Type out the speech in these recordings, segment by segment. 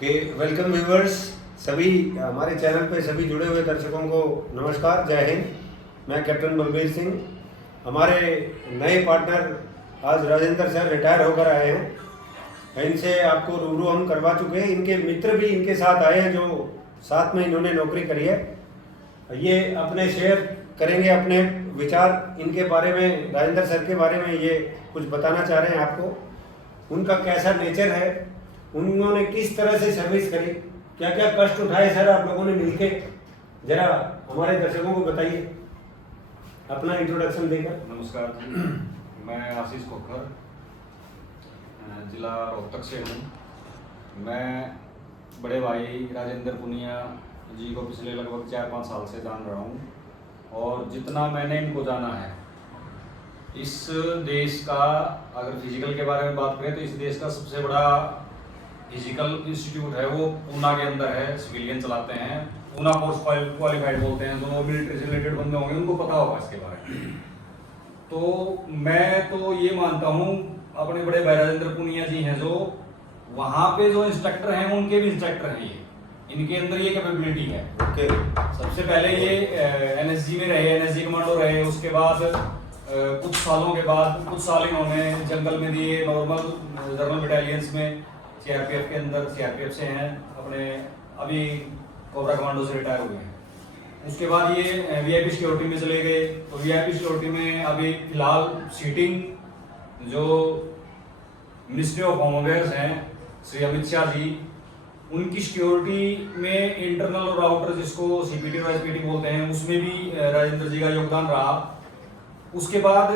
कि welcome viewers, सभी हमारे चैनल पे सभी जुड़े हुए दर्शकों को नमस्कार, जय हिंद। मैं कैप्टन बलबीर सिंह। हमारे नए पार्टनर आज राजेंद्र सर रिटायर होकर आए हैं। इनसे आपको रूबरू हम करवा चुके हैं। इनके मित्र भी इनके साथ आए हैं जो साथ में इन्होंने नौकरी करी है। ये अपने शेयर करेंगे अपने विचार इनके बारे में, राजेंद्र सर के बारे में ये कुछ बताना चाह रहे हैं आपको। उनका कैसा नेचर है, उन्होंने किस तरह से सर्विस करी, क्या क्या कष्ट उठाए सर आप लोगों ने मिलके, जरा हमारे दर्शकों को बताइए अपना इंट्रोडक्शन देकर। नमस्कार जी, मैं आशीष खोखर, जिला रोहतक से हूँ। मैं बड़े भाई राजेंद्र पुनिया जी को पिछले लगभग 4-5 साल से जान रहा हूँ, और जितना मैंने इनको जाना है, इस देश का अगर फिजिकल के बारे में बात करें तो इस देश का सबसे बड़ा फिजिकल इंस्टीट्यूट है वो पूना के अंदर है। सिविलियन चलाते हैं, पूना फोर्स क्वालिफाइड बोलते हैं। जो मिलिट्री से रिलेटेड बंदे होंगे उनको पता होगा इसके बारे में। तो मैं तो ये मानता हूँ अपने बड़े भाई राजेंद्र पुनिया जी हैं जो वहाँ पे जो इंस्ट्रक्टर हैं उनके भी इंस्ट्रक्टर हैं। ये इनके अंदर ये कैपेबिलिटी है। ओके। सबसे पहले ये एनएसजी में रहे, एनएसजी कमांडो रहे। उसके बाद कुछ सालों के बाद कुछ साल इन्होंने जंगल में दिए, नॉर्मल जर्नल बटालियंस में, सीआरपीएफ के अंदर, सीआरपीएफ से हैं अपने, अभी कोबरा कमांडो से रिटायर हुए हैं। उसके बाद ये वीआईपी सिक्योरिटी में चले गए। तो वीआईपी सिक्योरिटी में अभी फिलहाल सीटिंग जो मिनिस्ट्री ऑफ होम अफेयर्स हैं श्री अमित शाह जी, उनकी सिक्योरिटी में इंटरनल और आउटर, जिसको सीपीटी और एसपीटी बोलते हैं, उसमें भी राजेंद्र जी का योगदान रहा। उसके बाद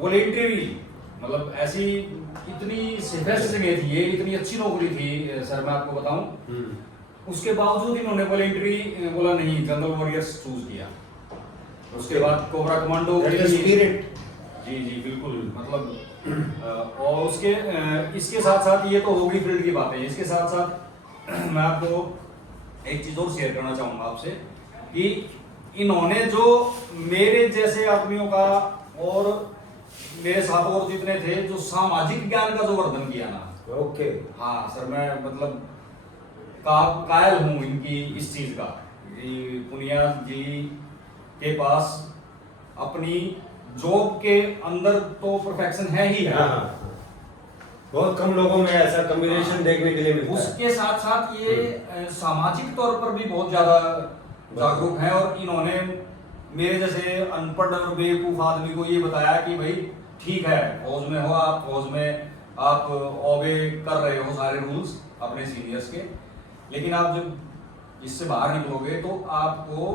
वॉलेंटरी, मतलब ऐसी इतनी सेफेस्ट जगह थी ये, इतनी अच्छी नौकरी थी सर, मैं आपको बताऊं, उसके बावजूद इन्होंने वॉलेंटरी बोला नहीं, जनरल वॉरियर्स चूज किया। उसके बाद कोबरा कमांडो स्पिरिट। जी जी बिल्कुल, मतलब और उसके इसके साथ साथ ये तो हो गई फील्ड की बातें। इसके साथ साथ मैं आपको एक चीज और शेयर करना चाहूंगा आपसे कि इन्होंने जो मेरे जैसे आदमियों का और मेरे साथ और जितने थे जो सामाजिक ज्ञान का जो वर्धन किया ना। ओके। हाँ सर, मैं मतलब कायल हूँ इनकी इस चीज का। पुनिया जी के पास अपनी जॉब के अंदर तो परफेक्शन है ही है। हाँ, बहुत कम लोगों में ऐसा कॉम्बिनेशन देखने के लिए मिलता है। उसके साथ साथ ये सामाजिक तौर पर भी बहुत ज्यादा जागरूक हैं। और इन्होंने मेरे जैसे अनपढ़ और बेवकूफ आदमी को ये बताया कि भाई ठीक है, फौज में हो आप, फौज में आप ओबे कर रहे हो सारे रूल्स अपने सीनियर्स के, लेकिन आप जब इससे बाहर निकलोगे तो आपको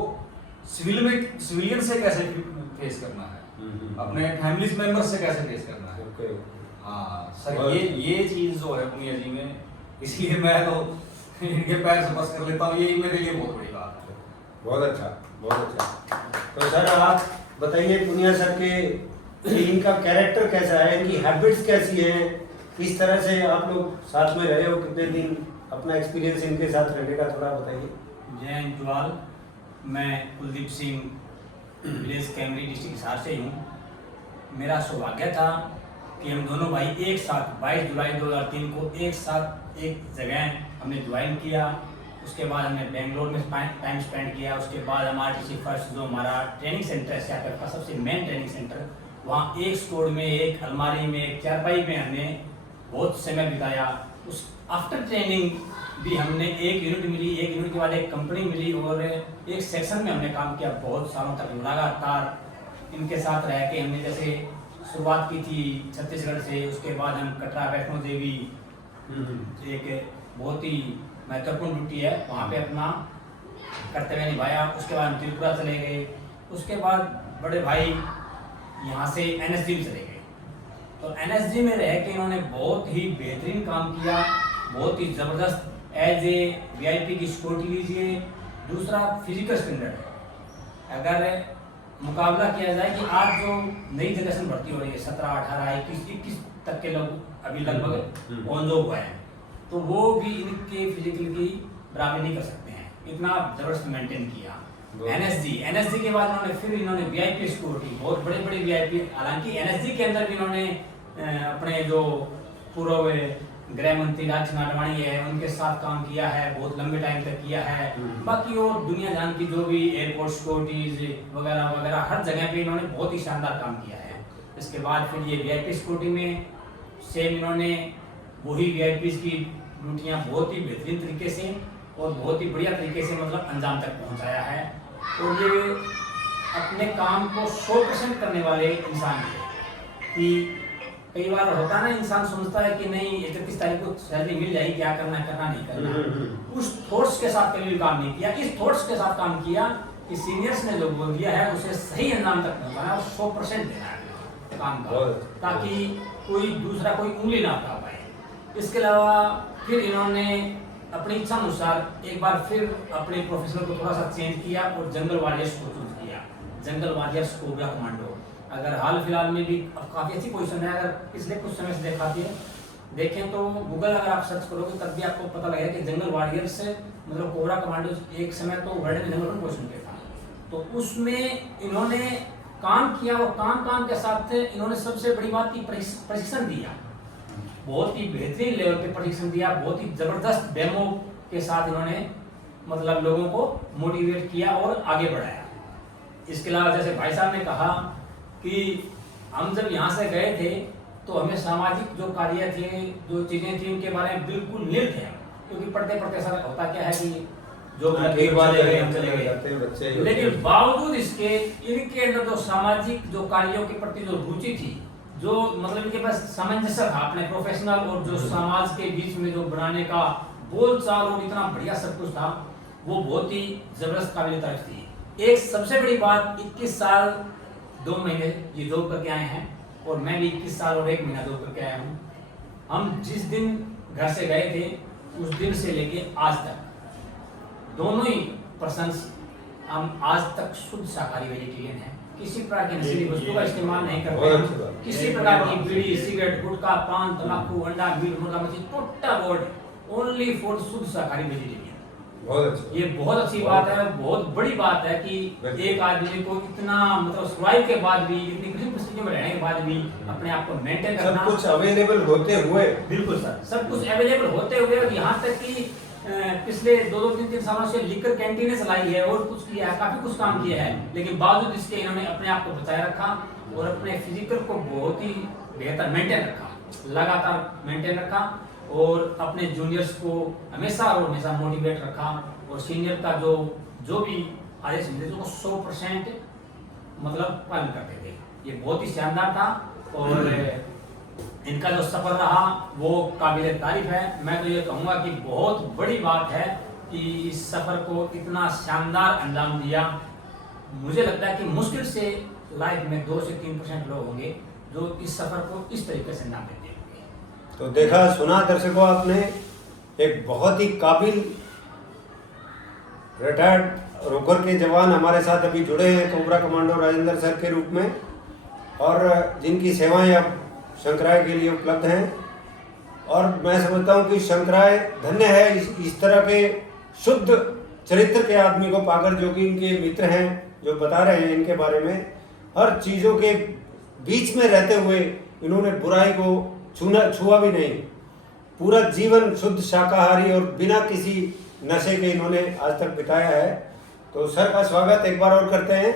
सिविलियन से कैसे फेस करना है, अपने फैमिली मेंबर्स से कैसे फेस करना है। ओके। हाँ सर, ये चीज जो है पुनिया जी में, इसलिए मैं तो इनके पैर से बस कर लेता हूँ। ये मेरे लिए बहुत बड़ी बात है। बहुत अच्छा, बहुत अच्छा। तो सर आप बताइए पुनिया सर के कि इनका कैरेक्टर कैसा है, इनकी हैबिट्स कैसी हैं, किस तरह से आप लोग साथ में रहे हो, कितने दिन, अपना एक्सपीरियंस इनके साथ रहने का थोड़ा बताइए। जय हिंद। मैं कुलदीप सिंह, विलेज कैमरी, डिस्ट्रिक्ट हिसार से हूँ। मेरा सौभाग्य था कि हम दोनों भाई एक साथ 22 जुलाई 2003 को एक साथ एक जगह हमने ज्वाइन किया। उसके बाद हमने बेंगलोर में टाइम स्पेंड किया। उसके बाद हमारा टीसी फर्स्ट जो हमारा ट्रेनिंग सेंटर है सीआरपीएफ का सबसे मेन ट्रेनिंग सेंटर, वहाँ एक स्क्वाड में, एक अलमारी में, एक चारपाई में हमने बहुत समय बिताया। उस आफ्टर ट्रेनिंग भी हमने एक यूनिट मिली, एक यूनिट के बाद एक कंपनी मिली और एक सेक्शन में हमने काम किया बहुत सालों तक लगातार। इनके साथ रह के हमने जैसे शुरुआत की थी छत्तीसगढ़ से, उसके बाद हम कटरा वैष्णो देवी, एक बहुत ही महत्वपूर्ण ड्यूटी है, वहाँ पे अपना कर्तव्य निभाया। उसके बाद हम त्रिपुरा चले गए। उसके बाद बड़े भाई यहाँ से एनएसजी में चले गए। तो एनएसजी में रह के इन्होंने बहुत ही बेहतरीन काम किया, बहुत ही ज़बरदस्त। एज ए वीआईपी की सिक्योरिटी लीजिए। दूसरा फिजिकल स्टैंडर्ड, अगर मुकाबला किया जाए कि आज जो नई जनरेशन भर्ती हो रही है 17, 18, 21 तक के लोग अभी लगभग ऑन जॉब हुए हैं, तो वो भी इनके फिजिकल की बराबरी नहीं कर सकते हैं। इतना जबरदस्त मेंटेन किया। एनएसजी के बाद इन्होंने वीआईपी सिक्योरिटी, बहुत बड़े बड़े वीआईपी, हालांकि एनएसजी के अंदर भी इन्होंने अपने जो पूर्व गृह मंत्री लालचंद आडवाणी है, उनके साथ काम किया है, बहुत लंबे टाइम तक किया है। बाकी और दुनिया जान की जो भी एयरपोर्ट सिक्योरिटीज वगैरह वगैरह हर जगह पे इन्होंने बहुत ही शानदार काम किया है। इसके बाद फिर ये VIP सिक्योरिटी में सेम इन्होंने वही VIP की ड्यूटियाँ बहुत ही बेहतरीन तरीके से और बहुत ही बढ़िया तरीके से मतलब अंजाम तक पहुंचाया है। और ये अपने काम को 100% करने वाले इंसान हैं कि कई बार होता है ना, इंसान सोचता है कि नहीं 31 तारीख को सैलरी मिल जाएगी, क्या करना है करना नहीं करना, उस थॉट्स के साथ कभी भी काम नहीं किया। इस थॉट्स के साथ काम किया कि सीनियर्स ने जो बोल दिया है उसे सही अंजाम तक पहुंचाना और 100% देना है काम का, ताकि कोई दूसरा कोई उंगली ना उठा पाए। इसके अलावा फिर इन्होंने अपनी इच्छा अनुसार एक बार फिर अपने प्रोफेशनल को थोड़ा सा चेंज किया और जंगल वॉरियर्स को चूज किया, जंगल वॉरियर्स कोबरा कमांडो। अगर हाल फिलहाल में भी काफ़ी अच्छी पोजीशन है, अगर पिछले कुछ समय से देखें तो गूगल अगर आप सर्च करोगे तब भी आपको पता लगेगा कि जंगल वॉरियर्स मतलब कोबरा कमांडो एक समय तो वर्ल्ड में नंबर 1 पोजीशन पे था। तो उसमें इन्होंने काम किया और काम के साथ इन्होंने सबसे बड़ी बात की प्रशिक्षण दिया, बहुत ही बेहतरीन लेवल पे प्रशिक्षण दिया, बहुत ही जबरदस्त डेमो के साथ इन्होंने मतलब लोगों को मोटिवेट किया और आगे बढ़ाया। इसके अलावा जैसे भाई साहब ने कहा कि हम जब यहाँ से गए थे तो हमें सामाजिक जो कार्य थे, जो चीज़ें थी उनके बारे में बिल्कुल नील थे, क्योंकि पढ़ते पढ़ते सर होता क्या है कि जो एक बार हम चले गए, लेकिन बावजूद इसके इनके अंदर जो सामाजिक जो कार्यों के प्रति जो रुचि थी, जो मतलब इनके पास सामंजस्य था अपने प्रोफेशनल और जो समाज के बीच में जो बनाने का बोलचाल और इतना बढ़िया सब कुछ था, वो बहुत ही जबरदस्त काबिल तारीफ थी। एक सबसे बड़ी बात, 21 साल 2 महीने ये जॉब करके आए हैं और मैं भी 21 साल और 1 महीना जॉब करके आया हूँ। हम जिस दिन घर से गए थे उस दिन से लेके आज तक दोनों ही पर्सन्स हम आज तक शुद्ध शाकाहारी वेजिटेरियन हैं, किसी प्रकार की नशीली वस्तु का इस्तेमाल नहीं करते हैं, किसी प्रकार की बीड़ी सिगरेट गुटखा पान तंबाकू अंडा मीट मुर्गा मछली टोटल अवॉइड ओनली फॉर शुद्ध शाकाहारी वेजिटेरियन। ये बहुत अच्छी बात है, बहुत बड़ी बात है कि एक आदमी को इतना मतलब सर्वाइव के बाद भी, इतनी कठिन परिस्थितियों में रहने के बाद भी अपने आप को मेंटेन करना, सब कुछ अवेलेबल होते हुए, बिल्कुल सर, सब कुछ अवेलेबल होते हुए, और यहाँ तक कि पिछले 2-3 सालों से लिकर कैंटीनें चलाई है और कुछ किया है, काफी कुछ काम किया है, लेकिन बावजूद इसके इन्होंने अपने आप को बचाए रखा और अपने फिजिकल को बहुत ही बेहतर मेंटेन रखा, लगातार मेंटेन रखा और अपने जूनियर्स को हमेशा और हमेशा मोटिवेट रखा और सीनियर का जो भी आदेश मिलते थे वो 100% मतलब पालन करते थे। ये बहुत ही शानदार था और इनका जो सफर रहा वो काबिल तारीफ है। मैं तो ये कहूँगा कि बहुत बड़ी बात है कि इस सफर को इतना शानदार अंजाम दिया। मुझे लगता है कि मुश्किल से लाइफ में 2 से 3% लोग होंगे जो इस सफर को इस तरीके से अंजाम देते होंगे। तो देखा सुना दर्शकों आपने, एक बहुत ही काबिल रिटायर्ड रोकर के जवान हमारे साथ अभी जुड़े हैं कोबरा कमांडो राजेंद्र सर के रूप में, और जिनकी सेवाएं अब शंकराय के लिए उपलब्ध हैं। और मैं समझता हूं कि शंकराय धन्य है इस तरह के शुद्ध चरित्र के आदमी को पाकर, जो कि इनके मित्र हैं, जो बता रहे हैं इनके बारे में। हर चीज़ों के बीच में रहते हुए इन्होंने बुराई को छुआ भी नहीं, पूरा जीवन शुद्ध शाकाहारी और बिना किसी नशे के इन्होंने आज तक बिताया है। तो सर का स्वागत एक बार और करते हैं।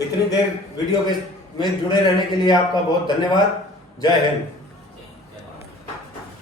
इतनी देर वीडियो के में जुड़े रहने के लिए आपका बहुत धन्यवाद। जय हिंद।